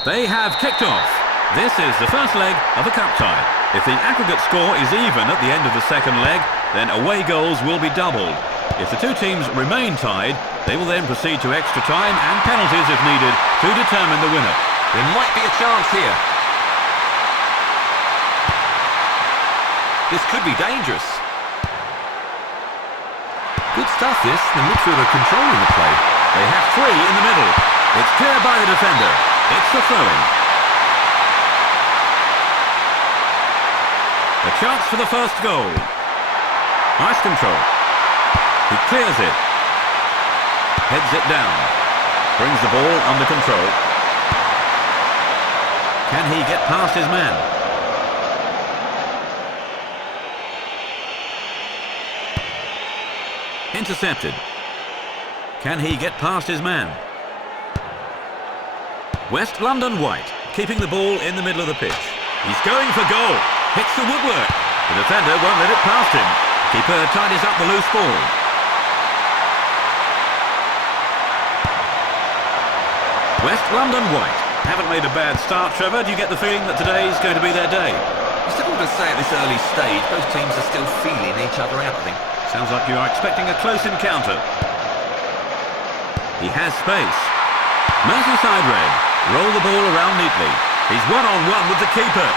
They have kicked off. This is the first leg of a cup tie. If the aggregate score is even at the end of the second leg, then away goals will be doubled. If the two teams remain tied, they will then proceed to extra time and penalties if needed to determine the winner. There might be a chance here. This could be dangerous. Good stuff this, the midfielder controlling the play. They have three in the middle. It's clear by the defender. It's the throw-in. A chance for the first goal. Nice control. He clears it. Heads it down. Brings the ball under control. Can he get past his man? Intercepted. Can he get past his man? West London White, keeping the ball in the middle of the pitch. He's going for goal. Hits the woodwork. The defender won't let it past him. Keeper tidies up the loose ball. West London White haven't made a bad start, Trevor. Do you get the feeling that today's going to be their day? It's difficult to say at this early stage. Both teams are still feeling each other out, I think. Sounds like you are expecting a close encounter. He has space. Merseyside Red roll the ball around neatly. He's one-on-one with the keeper.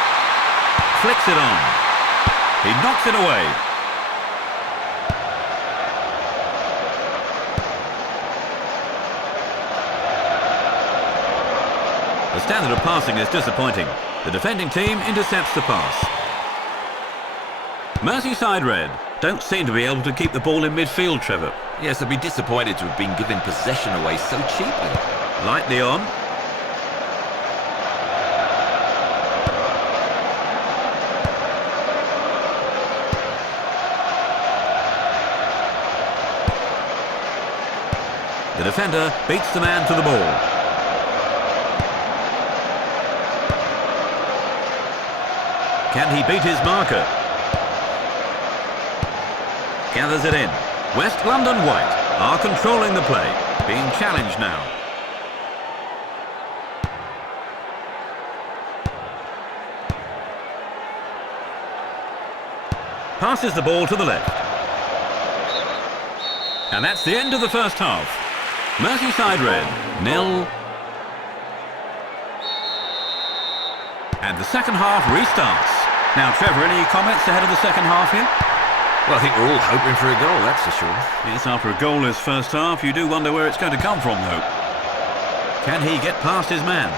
Flicks it on. He knocks it away. The standard of passing is disappointing. The defending team intercepts the pass. Merseyside Red don't seem to be able to keep the ball in midfield, Trevor. Yes, they'd be disappointed to have been given possession away so cheaply. Lightly on. The defender beats the man to the ball. Can he beat his marker? Gathers it in. West London White are controlling the play. Being challenged now. Passes the ball to the left. And that's the end of the first half. Merseyside Red, 0. And the second half restarts. Now, Trevor, any comments ahead of the second half here? Well, I think we're all hoping for a goal, that's for sure. Yes, after a goalless first half, you do wonder where it's going to come from, though. Can he get past his man?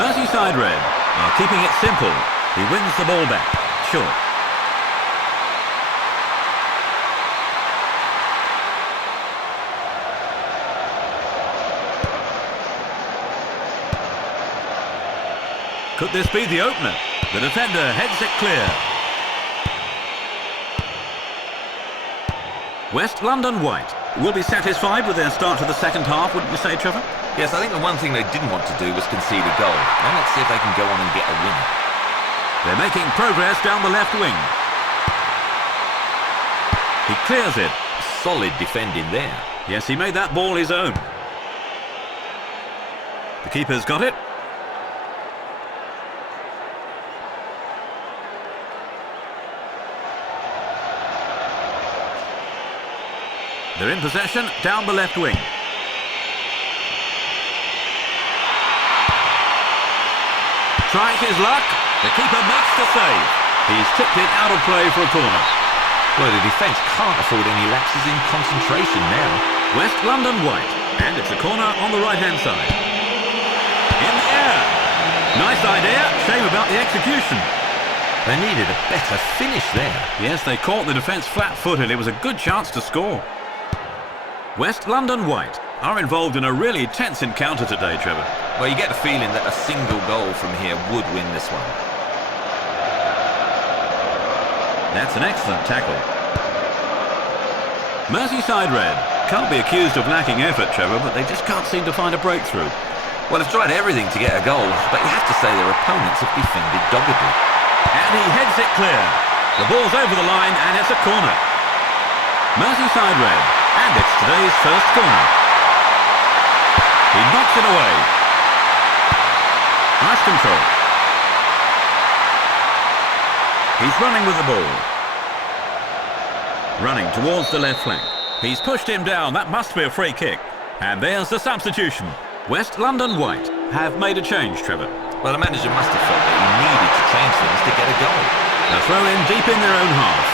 Merseyside Red are keeping it simple. He wins the ball back. Short. Could this be the opener? The defender heads it clear. West London White will be satisfied with their start to the second half, wouldn't you say, Trevor? Yes, I think the one thing they didn't want to do was concede a goal. Now let's see if they can go on and get a win. They're making progress down the left wing. He clears it. Solid defending there. Yes, he made that ball his own. The keeper's got it. They're in possession down the left wing. Tries his luck. The keeper makes the save. He's tipped it out of play for a corner. Well, the defence can't afford any lapses in concentration now. West London White. And it's a corner on the right-hand side. In the air. Nice idea. Shame about the execution. They needed a better finish there. Yes, they caught the defence flat-footed. It was a good chance to score. West London White are involved in a really tense encounter today, Trevor. Well, you get the feeling that a single goal from here would win this one. That's an excellent tackle. Merseyside Red can't be accused of lacking effort, Trevor, but they just can't seem to find a breakthrough. Well, they've tried everything to get a goal, but you have to say their opponents have defended doggedly. And he heads it clear. The ball's over the line and it's a corner. Merseyside Red, and it's today's first corner. He knocks it away. Nice control. He's running with the ball. Running towards the left flank. He's pushed him down. That must be a free kick. And there's the substitution. West London White have made a change, Trevor. Well, the manager must have felt that he needed to change things to get a goal. A throw in deep in their own half.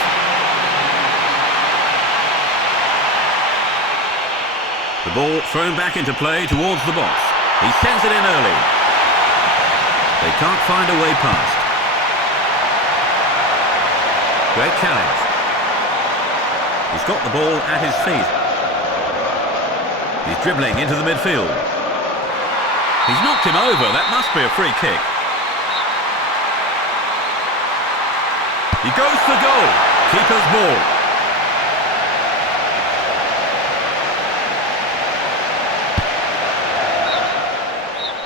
The ball thrown back into play towards the box. He sends it in early. They can't find a way past. Great challenge. He's got the ball at his feet. He's dribbling into the midfield. He's knocked him over. That must be a free kick. He goes for goal. Keeper's ball.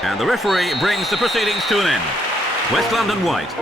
And the referee brings the proceedings to an end. West London White.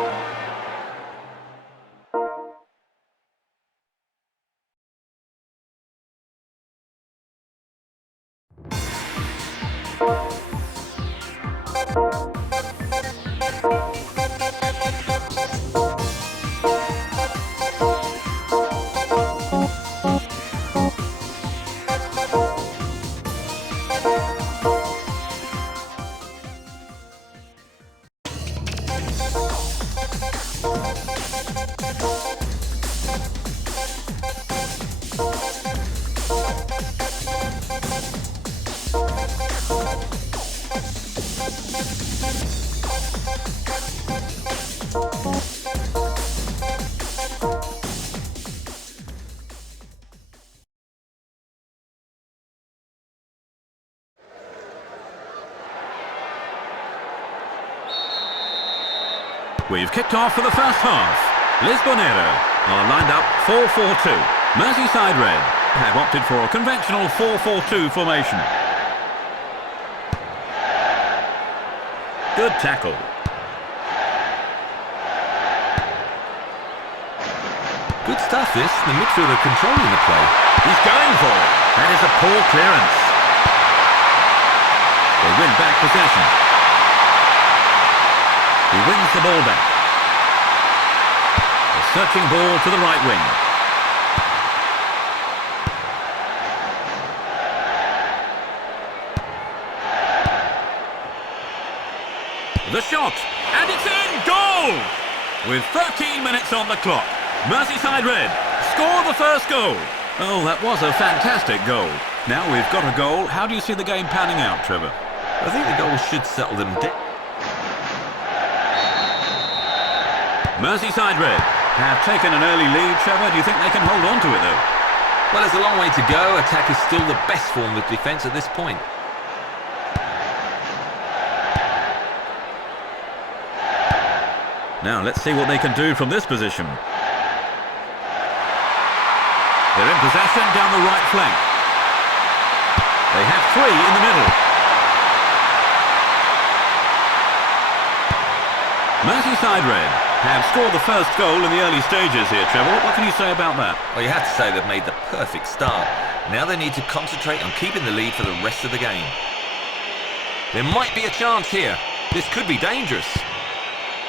We've kicked off for the first half. Lisbonero are lined up 4-4-2. Merseyside Red have opted for a conventional 4-4-2 formation. Good tackle. Good stuff, this. The midfielder controlling the play. He's going for it. That is a poor clearance. They win back possession. He wins the ball back. A searching ball to the right wing. The shot, and it's in! Goal! With 13 minutes on the clock, Merseyside Red score the first goal. Oh, that was a fantastic goal. Now we've got a goal. How do you see the game panning out, Trevor? I think the goal should settle them down. Merseyside Red have taken an early lead, Trevor. Do you think they can hold on to it, though? Well, there's a long way to go. Attack is still the best form of defence at this point. Now, let's see what they can do from this position. They're in possession down the right flank. They have three in the middle. Merseyside Red have scored the first goal in the early stages here, Trevor. What can you say about that? Well, you have to say they've made the perfect start. Now they need to concentrate on keeping the lead for the rest of the game. There might be a chance here. This could be dangerous.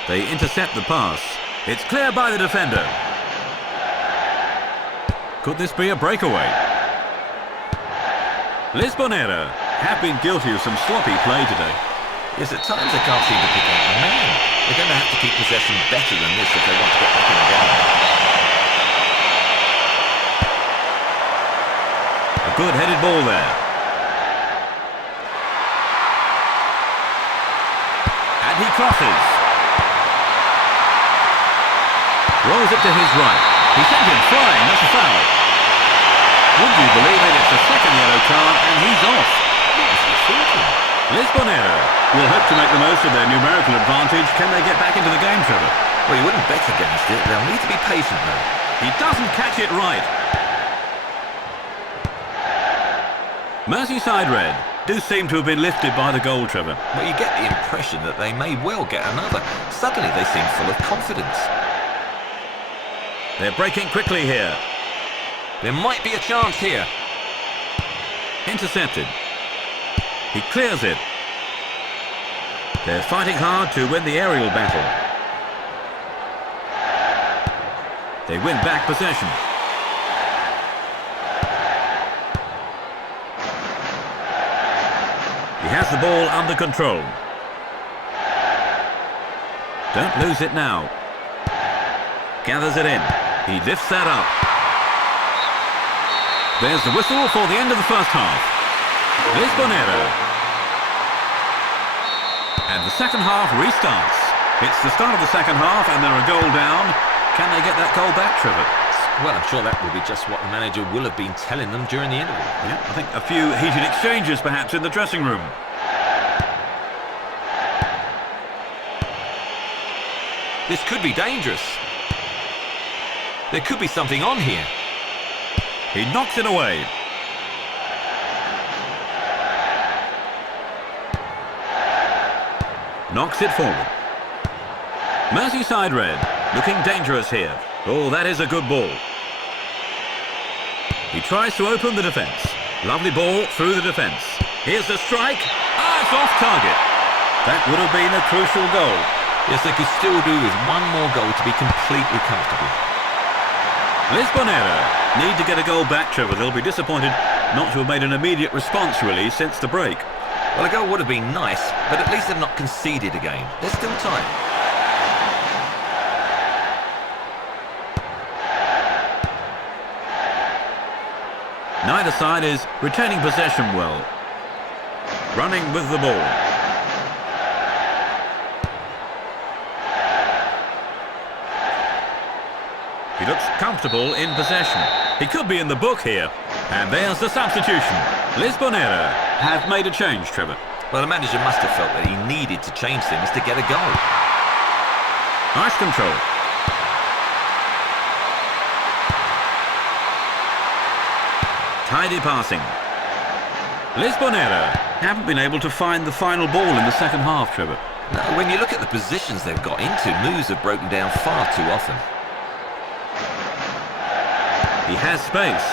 They intercept the pass. It's cleared by the defender. Could this be a breakaway? Lisbonero have been guilty of some sloppy play today. Yes, at times they can't seem to pick out a man. They're going to have to keep possession better than this if they want to get back in the game. A good headed ball there. And he crosses. Rolls it to his right. He sent him flying. That's a foul. Would you believe it? It's the second yellow card and he's off. What was he thinking? Lisbonero will hope to make the most of their numerical advantage. Can they get back into the game, Trevor? Well, you wouldn't bet against it. They'll need to be patient, though. He doesn't catch it right. Merseyside Red do seem to have been lifted by the goal, Trevor. Well, you get the impression that they may well get another. Suddenly they seem full of confidence. They're breaking quickly here. There might be a chance here. Intercepted. He clears it. They're fighting hard to win the aerial battle. They win back possession. He has the ball under control. Don't lose it now. Gathers it in. He lifts that up. There's the whistle for the end of the first half. Lisbonero. And the second half restarts. It's the start of the second half and they're a goal down. Can they get that goal back, Trevor? Well, I'm sure that will be just what the manager will have been telling them during the interval. Yeah, I think a few heated exchanges perhaps in the dressing room. This could be dangerous. There could be something on here. He knocks it away. Knocks it forward. Merseyside Red looking dangerous here. Oh, that is a good ball. He tries to open the defence. Lovely ball through the defence. Here's the strike. Ah, it's off target. That would have been a crucial goal. Yes, they could still do with one more goal to be completely comfortable. Lisbonero need to get a goal back, Trevor. They'll be disappointed not to have made an immediate response, really, since the break. Well, a goal would have been nice, but at least they've not conceded again. There's still time. Neither side is retaining possession well. Running with the ball. He looks comfortable in possession. He could be in the book here. And there's the substitution. Lisbonero have made a change, Trevor. Well, the manager must have felt that he needed to change things to get a goal. Nice control. Tidy passing. Lisbonero haven't been able to find the final ball in the second half, Trevor. No, when you look at the positions they've got into, moves have broken down far too often. He has space.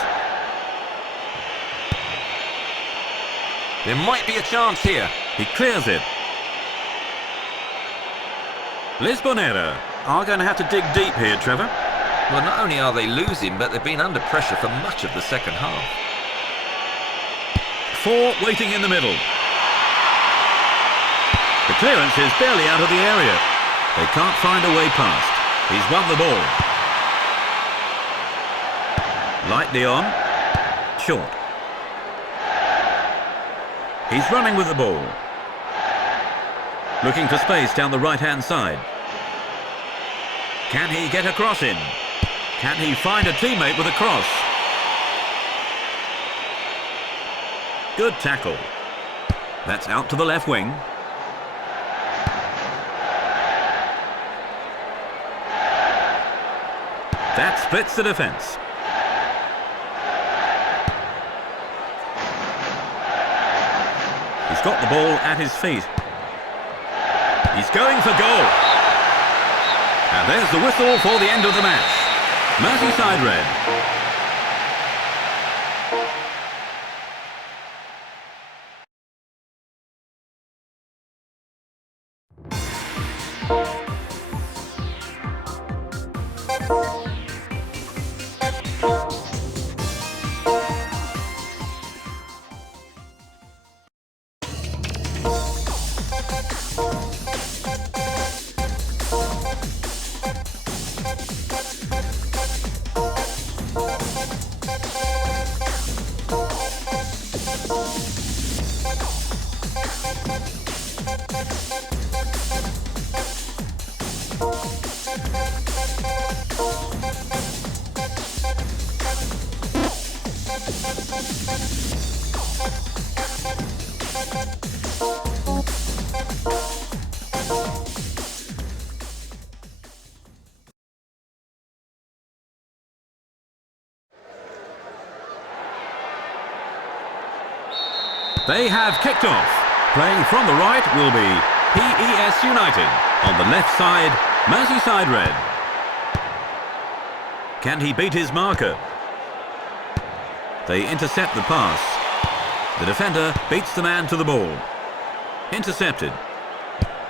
There might be a chance here. He clears it. Lisbonero are going to have to dig deep here, Trevor. Well, not only are they losing, but they've been under pressure for much of the second half. 4 waiting in the middle. The clearance is barely out of the area. They can't find a way past. He's won the ball. Lightly on. Short. He's running with the ball. Looking for space down the right-hand side. Can he get a cross in? Can he find a teammate with a cross? Good tackle. That's out to the left wing. That splits the defence. He's got the ball at his feet. He's going for goal. And there's the whistle for the end of the match. Merseyside Red. They have kicked off. Playing from the right will be PES United. On the left side, Merseyside Red. Can he beat his marker? They intercept the pass. The defender beats the man to the ball. Intercepted.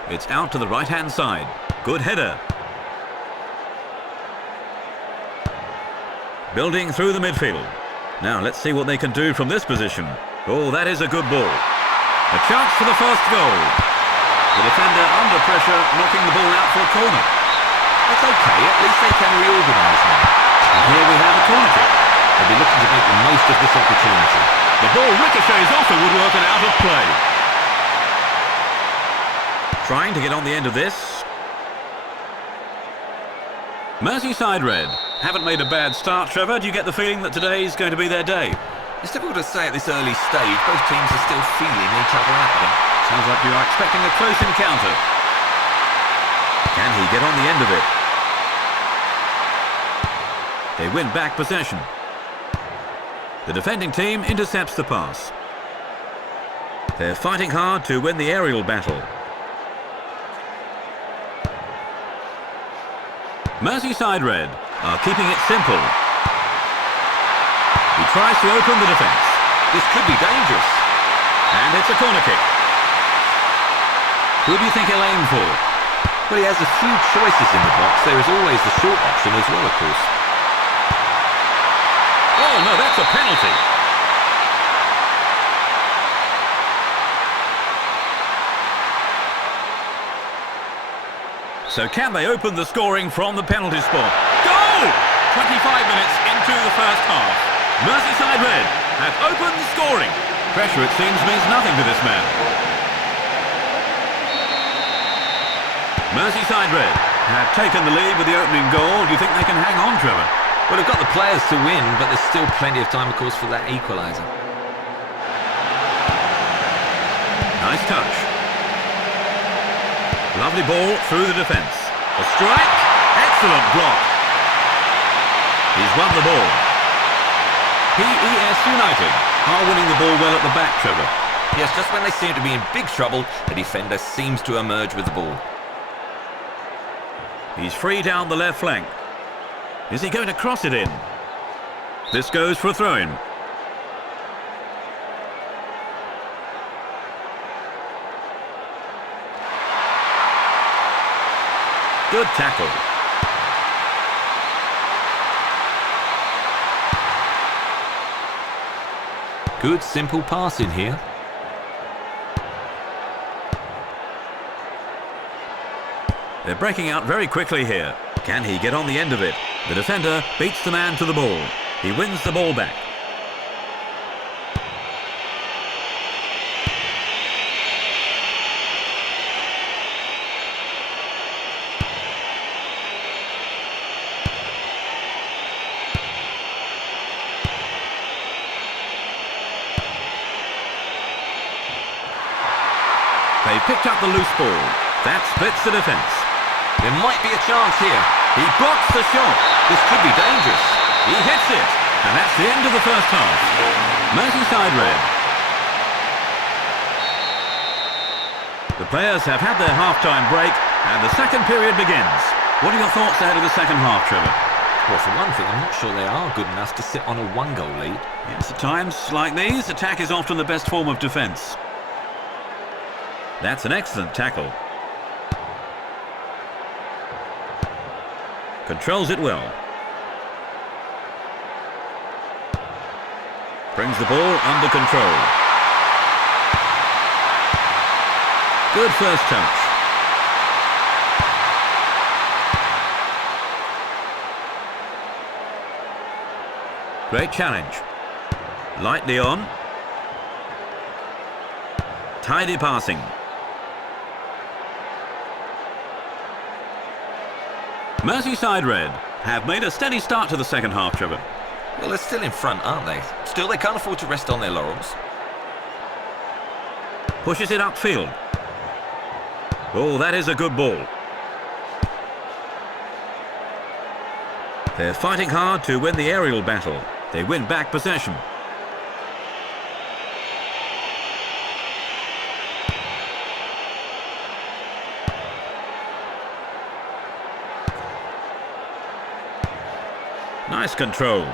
It's out to the right-hand side. Good header. Building through the midfield. Now let's see what they can do from this position. Oh, that is a good ball. A chance for the first goal. The defender under pressure, knocking the ball out for a corner. That's okay, at least they can reorganise now. And here we have a corner kick. They'll be looking to make the most of this opportunity. The ball ricochets off the woodwork and out of play. Trying to get on the end of this. Merseyside Red haven't made a bad start, Trevor. Do you get the feeling that today's going to be their day? It's difficult to say at this early stage. Both teams are still feeling each other out again. Sounds like you are expecting a close encounter. Can he get on the end of it? They win back possession. The defending team intercepts the pass. They're fighting hard to win the aerial battle. Merseyside Red are keeping it simple. He tries to open the defence. This could be dangerous. And it's a corner kick. Who do you think he'll aim for? Well, he has a few choices in the box. There is always the short option as well, of course. Oh, no, that's a penalty. So can they open the scoring from the penalty spot? Goal! 25 minutes into the first half. Merseyside Red have opened the scoring. Pressure, it seems, means nothing to this man. Merseyside Red have taken the lead with the opening goal. Do you think they can hang on, Trevor? Well, they've got the players to win, but there's still plenty of time, of course, for that equaliser. Nice touch. Lovely ball through the defence. A strike. Excellent block. He's won the ball. PES United are winning the ball well at the back, Trevor. Yes, just when they seem to be in big trouble, the defender seems to emerge with the ball. He's free down the left flank. Is he going to cross it in? This goes for a throw-in. Good tackle. Good simple pass in here. They're breaking out very quickly here. Can he get on the end of it? The defender beats the man to the ball. He wins the ball back. They picked up the loose ball. That splits the defence. There might be a chance here. He blocks the shot. This could be dangerous. He hits it. And that's the end of the first half. Merseyside Red. The players have had their half-time break and the second period begins. What are your thoughts ahead of the second half, Trevor? Well, for one thing, I'm not sure they are good enough to sit on a one-goal lead. Yes, at times like these, attack is often the best form of defence. That's an excellent tackle. Controls it well. Brings the ball under control. Good first touch. Great challenge. Lightly on. Tidy passing. Merseyside Red have made a steady start to the second half, Trevor. Well, they're still in front, aren't they? Still, they can't afford to rest on their laurels. Pushes it upfield. Oh, that is a good ball. They're fighting hard to win the aerial battle. They win back possession. Nice control.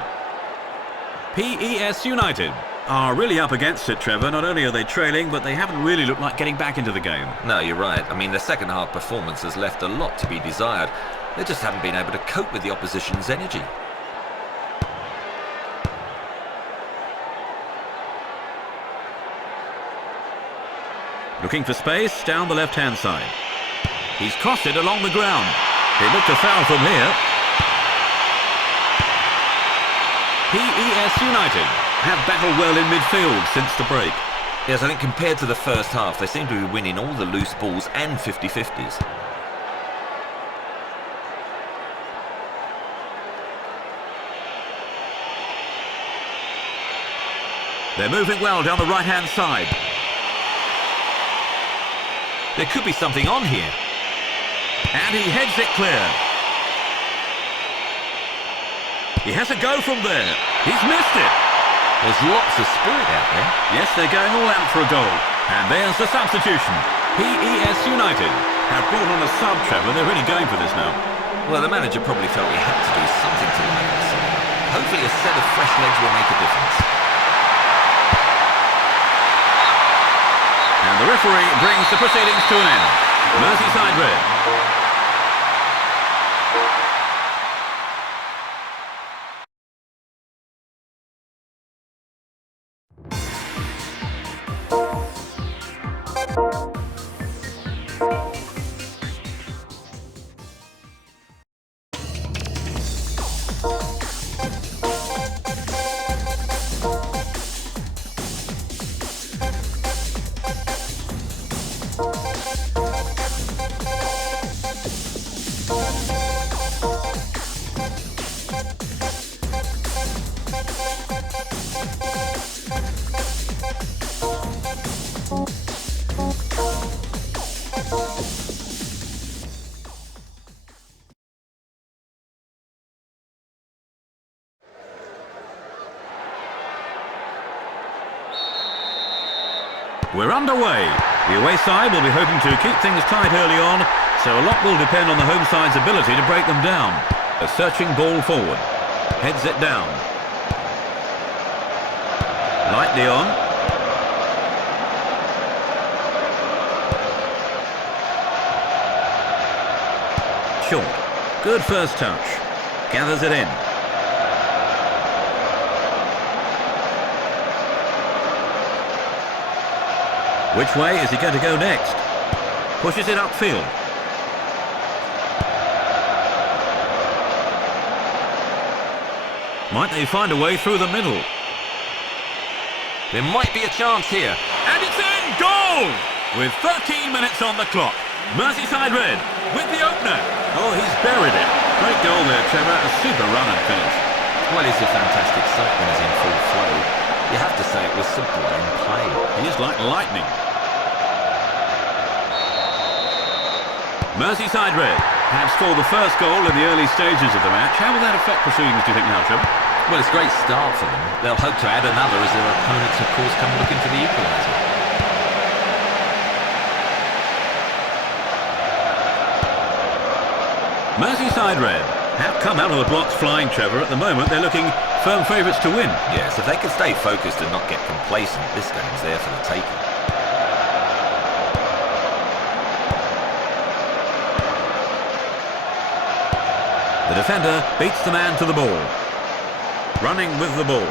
PES United are really up against it, Trevor. Not only are they trailing, but they haven't really looked like getting back into the game. No, you're right. I mean, the second half performance has left a lot to be desired. They just haven't been able to cope with the opposition's energy. Looking for space down the left-hand side. He's crossed it along the ground. It looked a foul from here. PES United have battled well in midfield since the break. Yes, I think compared to the first half, they seem to be winning all the loose balls and 50-50s. They're moving well down the right-hand side. There could be something on here. And he heads it clear. He has a go from there. He's missed it. There's lots of spirit out there. Yes, they're going all out for a goal. And there's the substitution. PES United have brought on a sub, Trevor. They're really going for this now. Well, the manager probably felt he had to do something to make this. Hopefully a set of fresh legs will make a difference. And the referee brings the proceedings to an end. Merseyside Red. We're underway. The away side will be hoping to keep things tight early on, so a lot will depend on the home side's ability to break them down. A searching ball forward. Heads it down. Lightly on. Short. Good first touch. Gathers it in. Which way is he going to go next? Pushes it upfield. Might they find a way through the middle? There might be a chance here. And it's in! Goal! With 13 minutes on the clock. Merseyside Red with the opener. Oh, he's buried it. Great goal there, Trevor. A super run and finish. Well, it's a fantastic sight when he's in full flow. You have to say it was simple in play. He is like lightning. Merseyside Red have scored the first goal in the early stages of the match. How will that affect proceedings, do you think now, Trevor? Well, it's a great start for them. They'll hope to add another as their opponents, of course, come looking for the equaliser. Merseyside Red have come out of the blocks flying, Trevor. At the moment, they're looking firm favourites to win. Yes, if they can stay focused and not get complacent, this game's there for the taking. The defender beats the man to the ball. Running with the ball.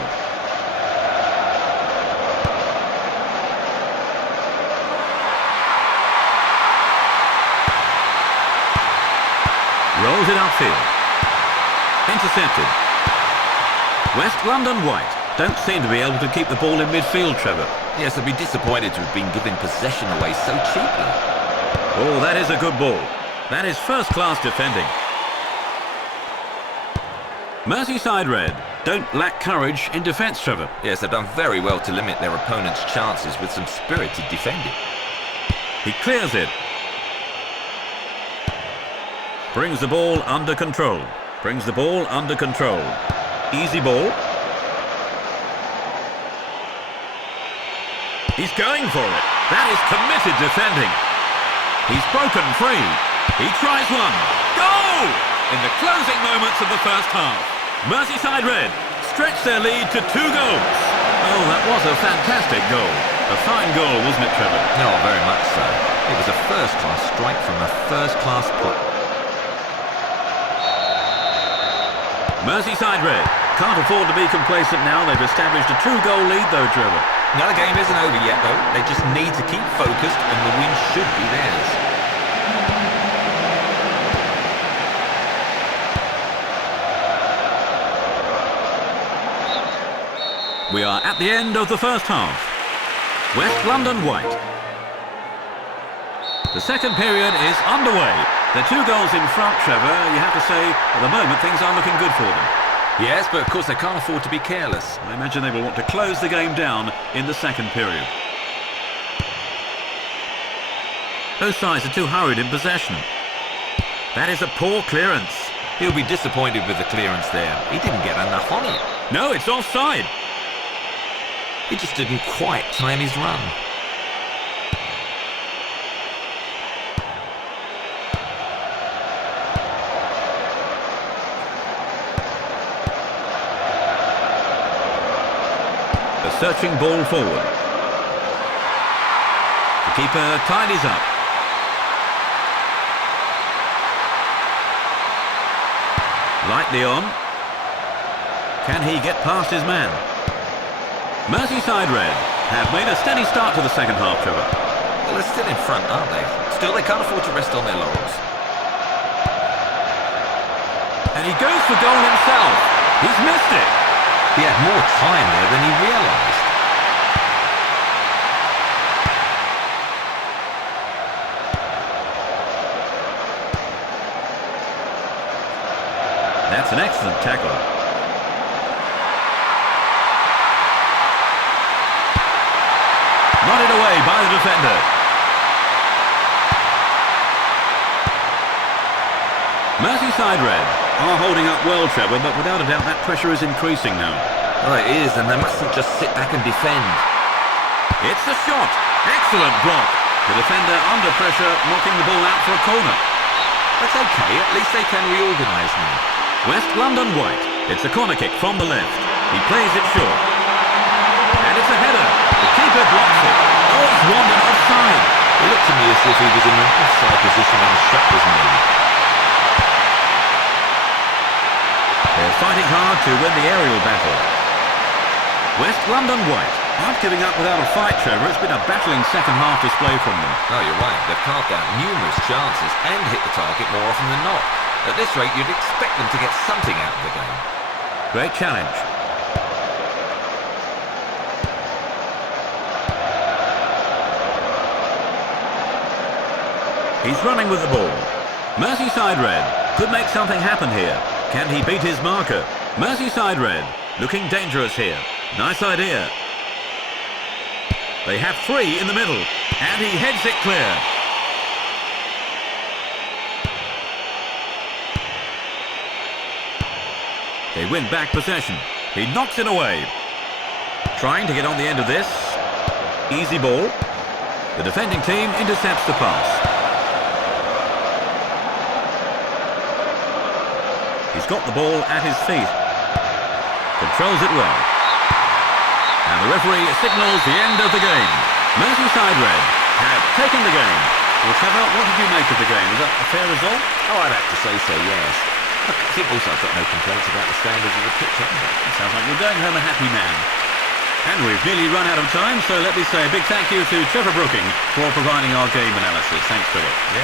Rolls it outfield. Intercepted. West London White don't seem to be able to keep the ball in midfield, Trevor. Yes, they'd be disappointed to have been given possession away so cheaply. Oh, that is a good ball. That is first-class defending. Merseyside Red don't lack courage in defence, Trevor. Yes, they've done very well to limit their opponent's chances with some spirited defending. He clears it. Brings the ball under control. Brings the ball under control. Easy ball. He's going for it. That is committed defending. He's broken free. He tries one. Goal! In the closing moments of the first half. Merseyside Red stretch their lead to 2 goals. Oh, that was a fantastic goal. A fine goal, wasn't it, Trevor? No, very much so. It was a first-class strike from a first-class put. Merseyside Red can't afford to be complacent now. They've established a 2-goal lead, though, Trevor. No, the game isn't over yet, though. They just need to keep focused, and the win should be theirs. We are at the end of the first half. West London white. The second period is underway. They're 2 goals in front, Trevor. You have to say, at the moment, things are looking good for them. Yes, but of course they can't afford to be careless. I imagine they will want to close the game down in the second period. Both sides are too hurried in possession. That is a poor clearance. He'll be disappointed with the clearance there. He didn't get enough on it. No, it's offside. He just didn't quite time his run. A searching ball forward. The keeper tidies up. Lightly on. Can he get past his man? Merseyside Red have made a steady start to the second half, Trevor. Well, they're still in front, aren't they? Still, they can't afford to rest on their laurels. And he goes for goal himself. He's missed it. He had more time there than he realised. That's an excellent tackle. Nodded away by the defender. Merseyside Red are holding up well, Trevor, but without a doubt that pressure is increasing now. Oh, it is, and they mustn't just sit back and defend. It's the shot. Excellent block. The defender under pressure, knocking the ball out for a corner. That's okay, at least they can reorganise now. West London white. It's a corner kick from the left. He plays it short. And it's a header. The keeper blocks it. Oh, it's wandered offside. It looked to me as if he was in an offside position when the shot was made. They're fighting hard to win the aerial battle. West London white aren't giving up without a fight, Trevor. It's been a battling second half display from them. Oh, you're right. They've carved out numerous chances and hit the target more often than not. At this rate, you'd expect them to get something out of the game. Great challenge. He's running with the ball. Merseyside Red could make something happen here. Can he beat his marker? Merseyside Red looking dangerous here. Nice idea. They have 3 in the middle, and he heads it clear. They win back possession. He knocks it away. Trying to get on the end of this. Easy ball. The defending team intercepts the pass. He's got the ball at his feet. Controls it well. And the referee signals the end of the game. Merseyside Red have taken the game. Well, Trevor, what did you make of the game? Was that a fair result? Oh, I'd have to say so, yes. I think also I've got no complaints about the standards of the pitch. It sounds like you're going home a happy man. And we've nearly run out of time, so let me say a big thank you to Trevor Brooking for providing our game analysis. Thanks, Trevor. Yeah.